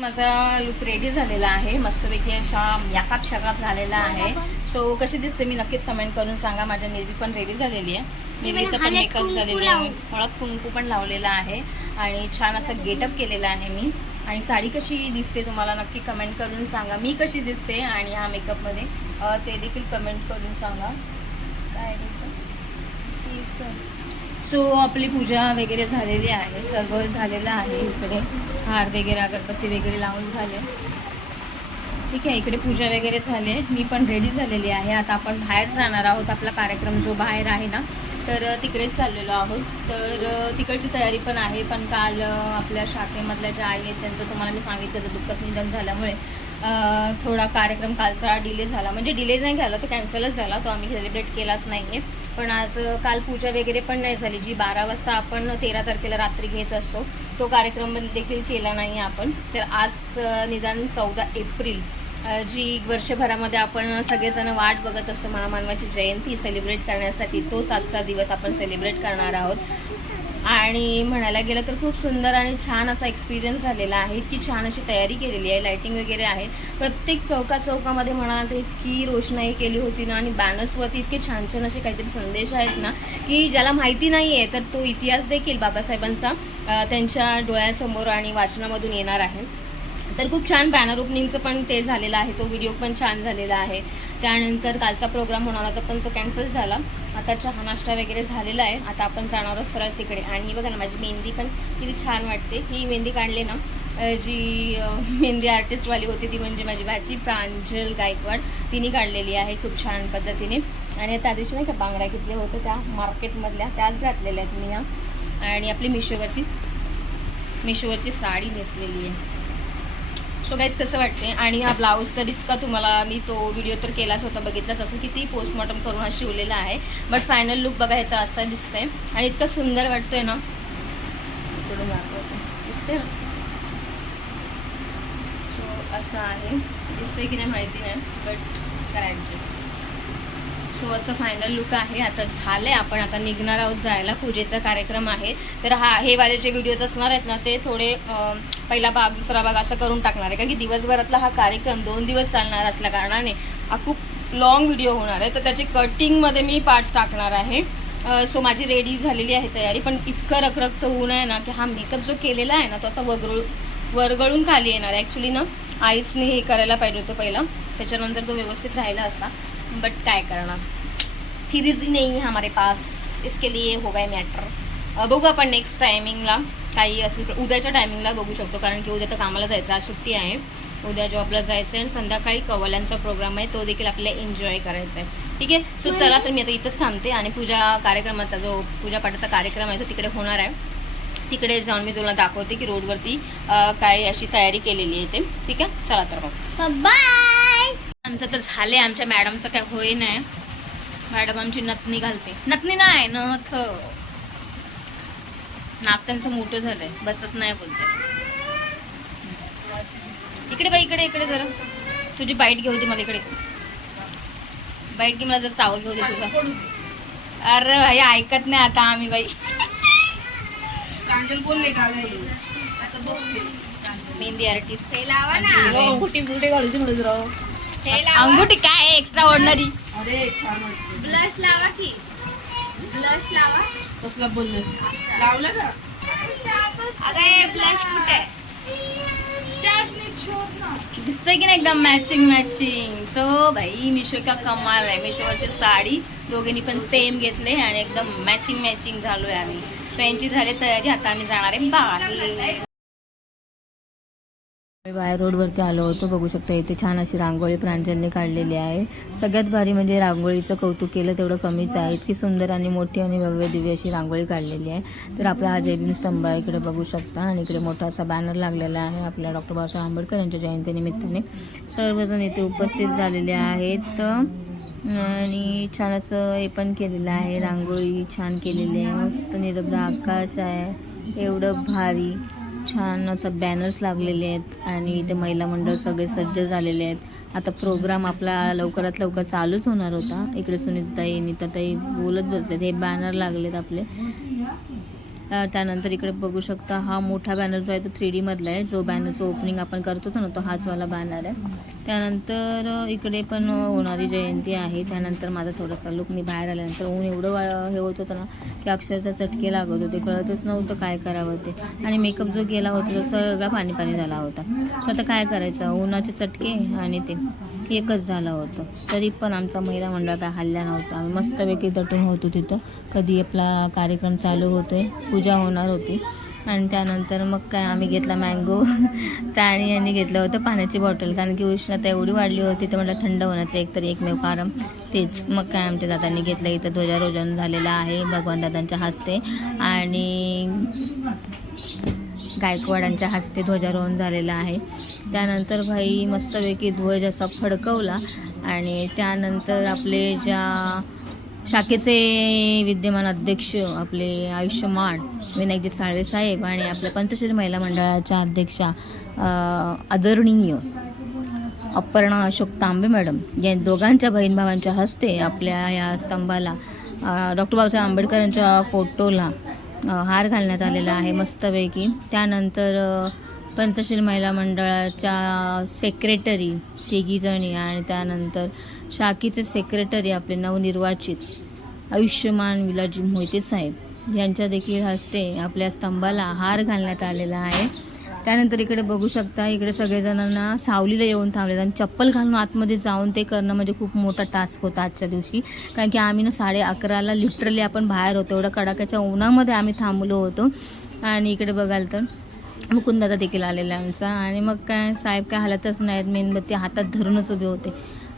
माझा look ready झालेला आहे, मस्तपैकी अशा याकाप शाकाप झालेला आहे. सो कशी दिसते मी नक्कीच कमेंट करून सांगा. माझ्या निर्वी पण रेडी झालेली आहे, निर्वीचा पण मेकअप झालेला आहे, हळद कुंकू पण लावलेला आहे आणि छान असं गेटअप केलेला आहे मी. आणि साडी कशी दिसते तुम्हाला नक्की कमेंट करून सांगा. मी कशी दिसते आणि ह्या मेकअपमध्ये ते देखील कमेंट करून सांगा. काय सो आपली पूजा वगैरे झालेली आहे, सर्व झालेलं आहे. इकडे हार वगैरे अगरबत्ती वगैरे लावून झाले. ठीक आहे, इकडे पूजा वगैरे झाली. मी पण रेडी झालेली आहे. आता आपण बाहेर जाणार आहोत. आपला कार्यक्रम जो बाहेर आहे ना, तर तिकडेच चाललेलो आहोत. तर तिकडची तयारी पण आहे. पण काल आपल्या शाखेमधल्या ज्या आई आहेत त्यांचं तुम्हाला मी सांगितलं तर दुःखद निधन झाल्यामुळे थोडा कार्यक्रम कालचा डिले झाला. म्हणजे डिले नाही झाला, तो कॅन्सलच झाला, तो आम्ही सेलिब्रेट केलाच नाही आहे. पण आज काल पूजा वगैरे पण नाही झाली. जी 12 वाजता आपण 13 तारखेला रात्री घेत असतो तो कार्यक्रम देखील केला नाही आपण. तर आज निदान 14 एप्रिल जी वर्षभरामध्ये आपण सगळेजण वाट बघत असतो महामानवाची जयंती सेलिब्रेट करण्यासाठी, तोच आजचा दिवस आपण सेलिब्रेट करणार आहोत. आणि म्हणायला गेलं तर खूप सुंदर आणि छान असा एक्सपिरियन्स झालेला आहे. इतकी छान अशी तयारी केलेली आहे, लायटिंग वगैरे आहे. प्रत्येक चौकामध्ये म्हणाल तर इतकी रोषणाई केली होती ना, आणि बॅनर्सवरती इतके छान छान असे काहीतरी संदेश आहेत ना, की ज्याला माहिती नाही आहे तर तो इतिहास देखील बाबासाहेबांचा त्यांच्या डोळ्यासमोर आणि वाचनामधून येणार आहे. तर खूप छान बॅनर ओपनिंगचं पण ते झालेलं आहे, तो व्हिडिओ पण छान झालेला आहे. त्यानंतर कालचा प्रोग्राम होणार होता पण तो कॅन्सल झाला. आता चहा नाश्ता वगैरे झालेला आहे. आता आपण जाणार आहोत सरळ तिकडे. आणि बघा ना, माझी मेहंदी पण किती छान वाटते. ही मेहंदी काढली ना, जी मेहंदी आर्टिस्टवाली होती ती म्हणजे माझी भाची प्रांजल गायकवाड, तिने काढलेली आहे खूप छान पद्धतीने. आणि त्या दिवशी नाही का बांगड्या घेतल्या होत्या त्या मार्केटमधल्या, त्याच घातलेल्या आहेत मी ह्या. आणि आपली मिशोवरची साडी नेसलेली आहे. सो गाईज कसं वाटते. आणि हा ब्लाऊज तर इतका तुम्हाला मी तो व्हिडिओ तर केलाच होता, बघितलाच असं किती पोस्टमॉर्टम करून हा शिवलेला आहे. बट फायनल लुक बघायचा असा दिसतंय आणि इतकं सुंदर वाटतंय ना, दिसते ना. सो असं आहे, दिसतंय की नाही माहिती नाही, बट करायचं. सो असं फायनल लुक आहे. आता झालं, आपण आता निघणार आहोत जायला. पूजेचा कार्यक्रम आहे. तर हे वाले जे व्हिडिओज असणार आहेत ना, ते थोडे पहिला भाग दुसरा भाग असं करून टाकणार आहे, कारण की दिवसभरातला हा कार्यक्रम 2 दिवस चालणार असल्या कारणाने हा खूप लॉंग व्हिडिओ होणार आहे. तर त्याची कटिंगमध्ये मी पार्ट्स टाकणार आहे. सो माझी रेडी झालेली आहे तयारी. पण इतकं रखरखत होऊ नये ना, की हा मेकअप जो केलेला आहे ना तो असा वरगळून खाली येणार आहे. ॲक्च्युली ना आईसने हे करायला पाहिजे होतं पहिलं, त्याच्यानंतर तो व्यवस्थित राहिला असता. बट काय करणार, फिर इजी नहीं है हमारे पास, इसके लिए हो गए मॅटर. बघू आपण नेक्स्ट टायमिंगला काही असेल, उद्याच्या टायमिंगला बघू शकतो, कारण की उद्या तर कामाला जायचं, आज सुट्टी आहे. उद्या जॉबला जायचं आहे आणि संध्याकाळी कवल्यांचा प्रोग्राम आहे, तो देखील आपल्याला एन्जॉय करायचा आहे. ठीक आहे. सो चला, तर मी आता इथंच थांबते. आणि कार्यक्रमाचा जो पूजापाठाचा कार्यक्रम आहे तो तिकडे होणार आहे. तिकडे जाऊन मी तुला दाखवते की रोडवरती काय अशी तयारी केलेली आहे ते. ठीक आहे, चला तर मग बाय. आमचं तर झाले, आमच्या मॅडमचं काय होई नाही. मॅडम आमची नथनी घालते, नथनी नाही नथ, नाक त्यांचं मोठं झालंय, बसत नाही बोलते. इकडे बाई, इकडे जरा तुझी बाईट घेऊ दे मला. इकडे बाईट घे मला, जर चावल घेऊ दे तुझा. अरे भाई ऐकत नाही आता आम्ही बाई. मेहंदी आर्टिस्ट अंगुठी काय एक्स्ट्रा ऑर्डिनरी. ब्लश लावा की, ब्लश लावा. कसला बोललं लावलं का? अगं ब्लश कुठे दिसतंय की नाही एकदम मॅचिंग. सो भाई मिशो का कमाल आहे. मिशोवरची साडी दोघींनी पण सेम घेतले आणि एकदम मॅचिंग झालोय आम्ही. सो यांची झाली तयारी. आता आम्ही जाणार आहे बाहेर. बाहेर रोडवरती आलो होतो, बघू शकता इथे छान अशी रांगोळी प्रांजलने काढलेली आहे. सगळ्यात भारी म्हणजे रांगोळीचं कौतुक केलं तेवढं कमीच आहे. इतकी सुंदर आणि मोठी आणि भव्य दिव्य अशी रांगोळी काढलेली आहे. तर आपला हा जयभीम स्तंभ आहे, इकडे बघू शकता. आणि इकडे मोठा असा बॅनर लागलेला आहे आपल्या डॉक्टर बाबासाहेब आंबेडकर यांच्या जयंतीनिमित्ताने. सर्वजण इथे उपस्थित झालेले आहेत आणि छान असं हे पण केलेलं आहे, रांगोळी छान केलेली आहे. मस्त निरभ्र आकाश आहे, एवढं भारी छान असं बॅनर्स लागलेले आहेत. आणि इथे महिला मंडळ सगळे सज्ज झालेले आहेत. आता प्रोग्राम आपला लवकरात लवकर चालूच होणार होता. इकडे सुनीताताई नीताताई बोलत बसलेत. हे बॅनर लागलेत आपले त्यानंतर इकडे बघू शकता हा मोठा बॅनर जो आहे तो 3D मधला आहे. जो बॅनरचं ओपनिंग आपण करतो ना तो हाच वाला बॅनर आहे. त्यानंतर इकडे पण होणारी जयंती आहे. त्यानंतर माझा थोडासा लुक, मी बाहेर आल्यानंतर ऊन एवढं हे होत होतं ना की अक्षरशः चटके लागत होते, कळतच नव्हतं काय करावं ते. आणि मेकअप जो गेला होता तो सगळा पाणी पाणी झाला होता. सो आता काय करायचं, उन्हाचे चटके आणि ते एकच झालं होतं. तरी पण आमचा महिला मंडळ काय हल्ला नव्हता. आम्ही मस्तपैकी दटून होतो तिथं. कधी आपला कार्यक्रम चालू होतोय, पूजा होणार होती. आणि त्यानंतर मग काय आम्ही घेतला मँगो आणि यांनी घेतलं होतं पाण्याची बॉटल, कारण की उष्णता एवढी वाढली होती तर म्हटलं थंड होण्याचं एकतरी एकमेव कारण तेच. मग काय आमच्या दादांनी घेतलं. इथं ध्वजारोहण झालेलं आहे भगवान दादांच्या हस्ते आणि गायकवाडांच्या हस्ते ध्वजारोहण झालेलं आहे. त्यानंतर भाई मस्तपैकी ध्वज असा फडकवला आणि त्यानंतर आपले ज्या शाखेचे विद्यमान अध्यक्ष आपले आयुष्यमान विनायकजी साळवे साहेब आणि आपल्या पंचशील महिला मंडळाच्या अध्यक्षा आदरणीय अपर्णा अशोक तांबे मॅडम या दोघांच्या बहीण भावांच्या हस्ते आपल्या या स्तंभाला डॉक्टर बाबासाहेब आंबेडकरांच्या फोटोला हार घालण्यात आलेला आहे मस्तपैकी. त्यानंतर पंचशील महिला मंडळाच्या सेक्रेटरी तिघीजणी आणि त्यानंतर शाखीचे सेक्रेटरी आपले नवनिर्वाचित आयुष्यमान विलाजी मोहिते साहेब यांच्या देखील हस्ते आपल्या स्तंभाला हार घालण्यात आलेला आहे. त्यानंतर इकडे बघू शकता, इकडे सगळेजणांना सावलीला येऊन थांबलेत आणि चप्पल घालून आतमध्ये जाऊन ते करणं म्हणजे खूप मोठा टास्क होता आजच्या दिवशी. कारण की आम्ही ना 11:30ला लिटरली आपण बाहेर होतो, एवढ्या कडाक्याच्या उन्हामध्ये आम्ही थांबलो होतो. आणि इकडे बघाल तर मुकुंदादा देखील आलेला आमचा. आणि मग काय साहेब काय हालतच नाहीत, मेणबत्ती हातात धरूनच उभे होते.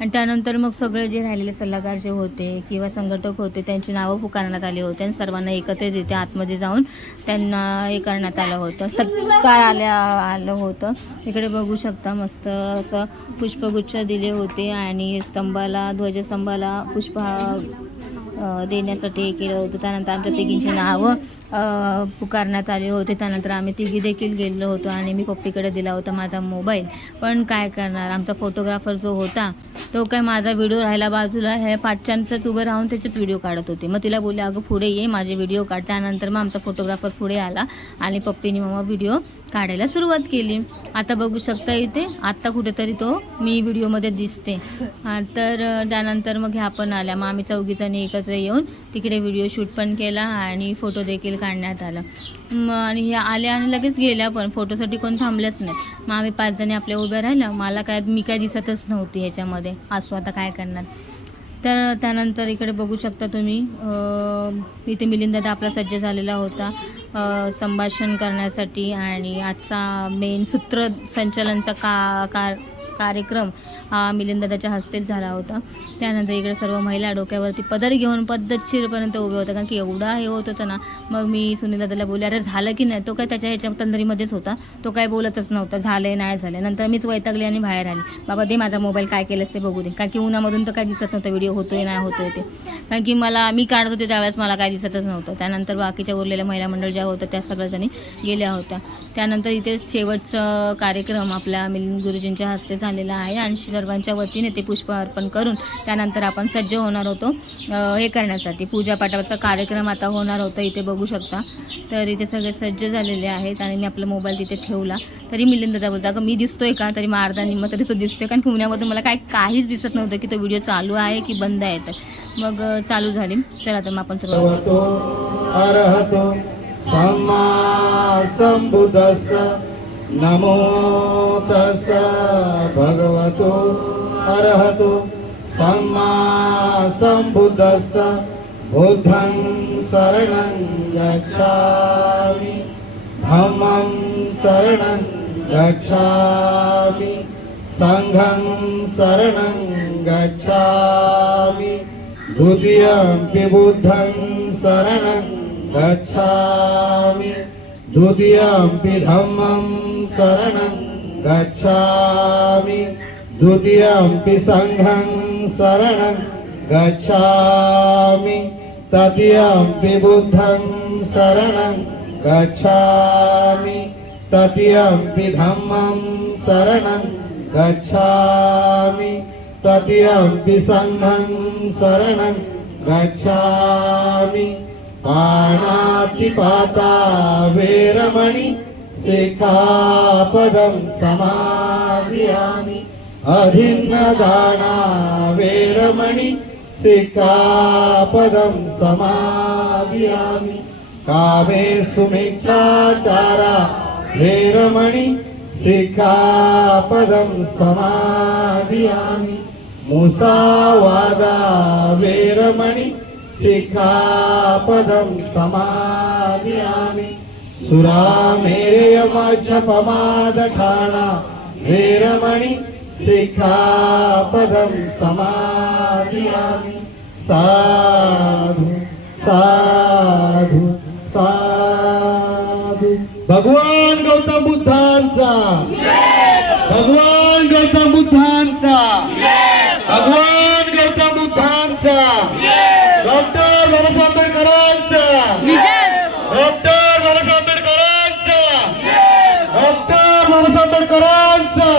आणि त्यानंतर मग सगळे जे राहिलेले सल्लागार जे होते किंवा संघटक होते त्यांची नावं पुकारण्यात आली होती आणि सर्वांना एकत्रित इथे आतमध्ये जाऊन त्यांना हे करण्यात आलं होतं, सत्कार आलं होतं. इकडे बघू शकता मस्त असं पुष्पगुच्छ दिले होते आणि स्तंभाला ध्वजस्तंभाला पुष्प देण्यासाठी हे केलं होतं. त्यानंतर आमच्या तिघींची नावं पुकारण्यात आले होते. त्यानंतर आम्ही तिघी देखील गेलो होतो आणि मी पप्पीकडे दिला होता माझा मोबाईल. पण काय करणार, आमचा फोटोग्राफर जो होता तो काय माझा व्हिडिओ राहिला बाजूला, हे पाठच्यांचंच उभं राहून त्याचेच व्हिडिओ काढत होते. मग तिला बोलले अगं पुढे ये माझे व्हिडिओ काढ. त्यानंतर मग आमचा फोटोग्राफर पुढे आला आणि पप्पीने मग व्हिडिओ काढायला सुरुवात केली. आता बघू शकता इथे आत्ता कुठेतरी तो मी व्हिडिओमध्ये दिसते. तर त्यानंतर मग ह्या पण आल्या. मग आम्ही चौघीजणी एकत्र येऊन तिकडे व्हिडिओ शूट पण केला आणि फोटो देखील काढण्यात आला. आणि ह्या आल्या आणि लगेच गेल्या, पण फोटोसाठी कोण थांबल्याच नाही. मग आम्ही 5 जणी आपल्या उभ्या राहिल्या. मला काय, मी काय दिसतच नव्हती ह्याच्यामध्ये, असो आता काय करणार. तर त्यानंतर इकडे बघू शकता तुम्ही इथे मिलिंददादा आपला सज्ज झालेला होता संभाषण करण्यासाठी. आणि आजचा मेन सूत्रसंचालनचा कार्यक्रम हा मिलिंददादाच्या हस्तेच झाला होता. त्यानंतर इकडे सर्व महिला डोक्यावरती पदर घेऊन पद्धतशीरपर्यंत उभे होत्या, कारण की एवढा हे होत होतं ना. मग मी सुनीलदादाला बोलले अरे झालं की नाही, तो काय ह्याच्या तंदरीमध्येच होता, तो काय बोलतच नव्हता झालंय नाही झालं. नंतर मीच वैतागली आणि बाहेर आली, बाबा दे माझा मोबाईल, काय केलंस ते बघू दे. कारण की उन्हामधून तर काय दिसत नव्हतं व्हिडिओ होतोय नाही होतोय ते, कारण की मी काढत होते त्यावेळेस मला काय दिसतच नव्हतं. त्यानंतर बाकीच्या उरलेल्या महिला मंडळ ज्या होत्या त्या सगळ्याजणी गेल्या होत्या. त्यानंतर इथे शेवटचा कार्यक्रम आपल्या मिलिंद गुरुजींच्या हस्ते झालेला आहे आणि सर्वांच्या वतीने ते पुष्प अर्पण करून त्यानंतर आपण सज्ज होणार होतो हे करण्यासाठी. पूजापाठाचा कार्यक्रम आता होणार होता, इथे बघू शकता. तर इथे सगळे सज्ज झालेले आहेत आणि मी आपला मोबाईल तिथे ठेवला. तरी मिलिंददा बोलता का मी दिसतोय का, तरी मग अर्धा निम्मा तरी तो दिसतोय, कारण की पुण्यामधून मला काहीच दिसत नव्हतं की तो व्हिडिओ चालू आहे की बंद आहे. तर मग चालू झाली. चला तर मग आपण सर्व अरहतो सम्मा संबुद्धस्स नमो तस्स भगवतो अरहतो सम्मा संबुद्धस्स बुद्धं शरणं गच्छामि धम्मं शरणं गच्छामि संघं शरणं गच्छामि द्वितीयंपि बुद्धं शरणं गच्छामि द्वितीयंपि धम्मं शरणं गच्छामि द्वितीयंपि संघं शरणं गच्छामि तृतीयंपि बुद्धं शरणं गच्छामि तृतीयंपि धम्मं शरणं गच्छामि तृतीयंपि संघं शरणं गच्छामि पाणातिपाता वेरमणि सिक्खापदं समादियामि अधिन्नदाना वेरमणि सिक्खापदं समादियामि कामे सुमिच्छाचारा वेरमणि सिक्खापदं समादियामि मुसावादा वेरमणि सिक्खापदं समादियामि सुरामेरयमज्जपमादठाना वेरमणि सिक्खापदं समादियामि साधु साधु साधु भगवान गौतम बुद्धांचा भगवान गौतम बुद्धांचा भगवान गौतम बुद्धांचा डॉक्टर बाबासाहेब आंबेडकरांचा डॉक्टर बाबासाहेब आंबेडकरांचा डॉक्टर बाबासाहेब आंबेडकरांचा.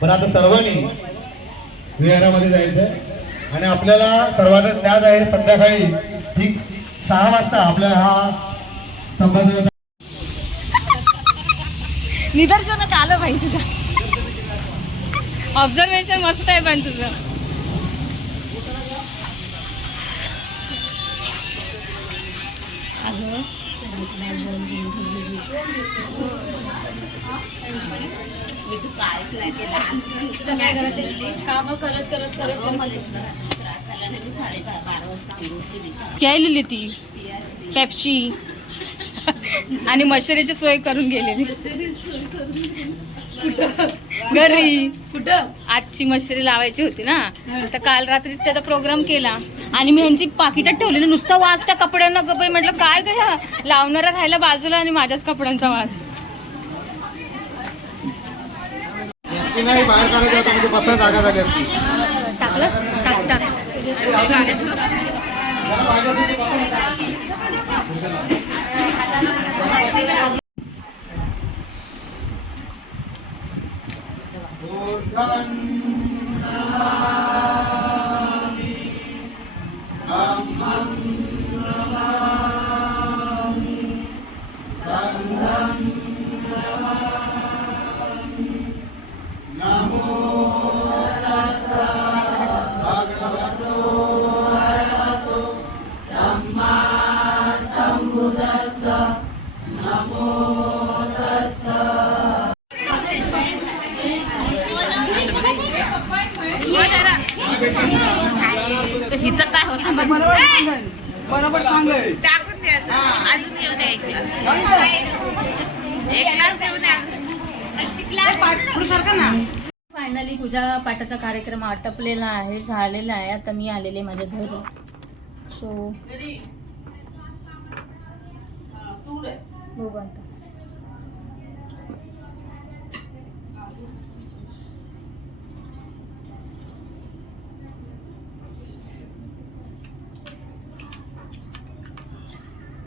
पण आता सर्वांनी विहारामध्ये जायचंय आणि आपल्याला सर्वांना ज्ञात आहे संध्याकाळी ठीक 6 वाजता आपल्या हा संबंध निदर्शनात आलं पाहिजे तुझं. ऑब्झर्वेशन मस्त आहे पण तुझं. मी तू काहीच नाही केला काम करत करत करत मी 12:30 वाजता अंघोळ केली. काय लिहिली ती पेप्सी आणि मशरीची सोय करून गेलेली घरी. कुठं आजची मशरी लावायची होती ना, तर काल रात्रीच त्याचा प्रोग्राम केला आणि मी ह्यांची पाकिटात ठेवली ना. नुसता वास त्या कपड्यांना ग बाई. म्हटलं काय काय लावणारा राहायला बाजूला आणि माझ्याच कपड्यांचा वास. नाही बाहेर काढायचं होतं म्हणजे बसा जागा झाली असती. टाकलंस टाक टाक. हिचं काय होतं बरोबर सांग. टाकून द्यायचं अजून येऊ द्या एक ग्लास येऊ द्या. फायनली पूजा पाठाचा कार्यक्रम आटपलेला आहे, झालेला आहे. आता मी आलेले माझ्या घरी. सो बघू आता.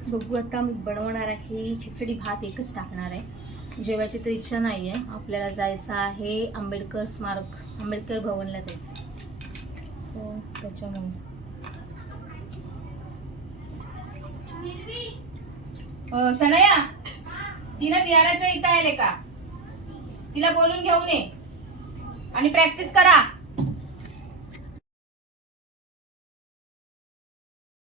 बघू आता मी बनवणार आहे खिचडी भात एकच टाकणार आहे. जेवायची तर इच्छा नाही आहे. आपल्याला जायचं आहे आंबेडकर स्मारक, आंबेडकर भवनला जायचं. हो त्याच्यामुळे शनया तिनं विहाराच्या इथं आले का, तिला बोलून घेऊन ये आणि प्रॅक्टिस करा.